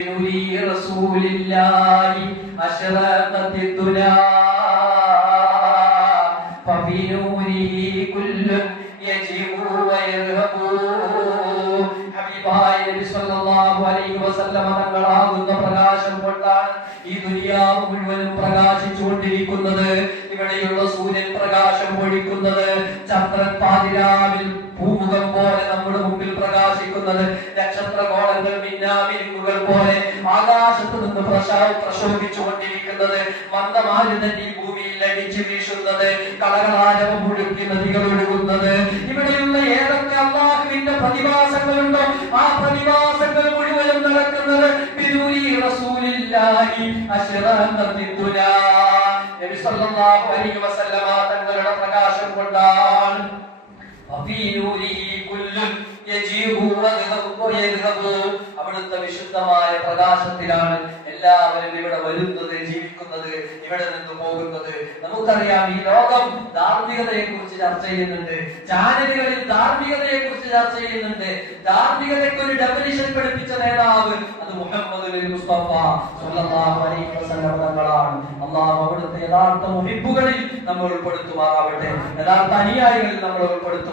نوري رسول الله أشرقت الدنيا ففي نوره كل يجب ويذهب ഹബീബായ നബി സല്ലല്ലാഹു അലൈഹി വസല്ലമ തങ്ങളാകുന്ന പ്രകാശം കൊണ്ടാണ് ഈ ദുനിയാവ് മുഴുവനും പ്രകാശിച്ചുകൊണ്ടിരിക്കുന്നത് ഇവിടെയുള്ള സൂര്യൻ പ്രകാശം പൊഴിക്കുന്നത് ചന്ദ്രൻ പാതിരാവിൽ ഭൂമുഖം പോലെ നമ്മുടെ മുമ്പിൽ പ്രകാശിക്കുന്നത് നക്ഷത്രഗോളങ്ങൾ മിന്നാമിനുകൾ പോലെ ആകാശത്ത് നിന്ന് പ്രശാ പ്രശോഭിച്ചുകൊണ്ടിരിക്കുന്നത് മന്ദമാരുതൻ ഈ ഭൂമിയിൽ അടിച്ചു വീശുന്നത് കളകളാരവം മുഴുക്കി നദികൾ ഒഴുകുന്നത് ഇവിടെയുള്ള ഏതൊക്കെ അള്ളാഹുവിന്റെ പ്രതിഭാസങ്ങളുണ്ടോ ആ പ്രതിഭാസങ്ങൾ മുഴുവനും നടക്കുന്നത് തങ്ങളുടെ. വിശുദ്ധമായ പ്രകാശത്തിലാണ് എല്ലാവരും ഇവിടെ വരുന്നത് ജീവിക്കുന്നത് ഇവിടെ നിന്ന് പോകുന്നത്. നമുക്കറിയാം ഈ ലോകം ധാർമ്മികതയെ കുറിച്ച് ചർച്ച ചെയ്യുന്നുണ്ട്. ചാനലുകളിൽ ധാർമ്മികതയെ കുറിച്ച് ചർച്ച ചെയ്യുന്നുണ്ട്. ധാർമ്മികതയ്ക്ക് ഒരു ഡെഫിനിഷൻ പഠിപ്പിച്ച നേതാവ് അത് മുഹമ്മദ് മുസ്തഫ തങ്ങളാണ്. അള്ളാഹു അവിടുത്തെ യഥാർത്ഥ മുഹിബുകളിൽ നമ്മൾ ഉൾപ്പെടുത്തുമാറാവട്ടെ. യഥാർത്ഥ അനുയായികളിൽ നമ്മൾ ഉൾപ്പെടുത്തും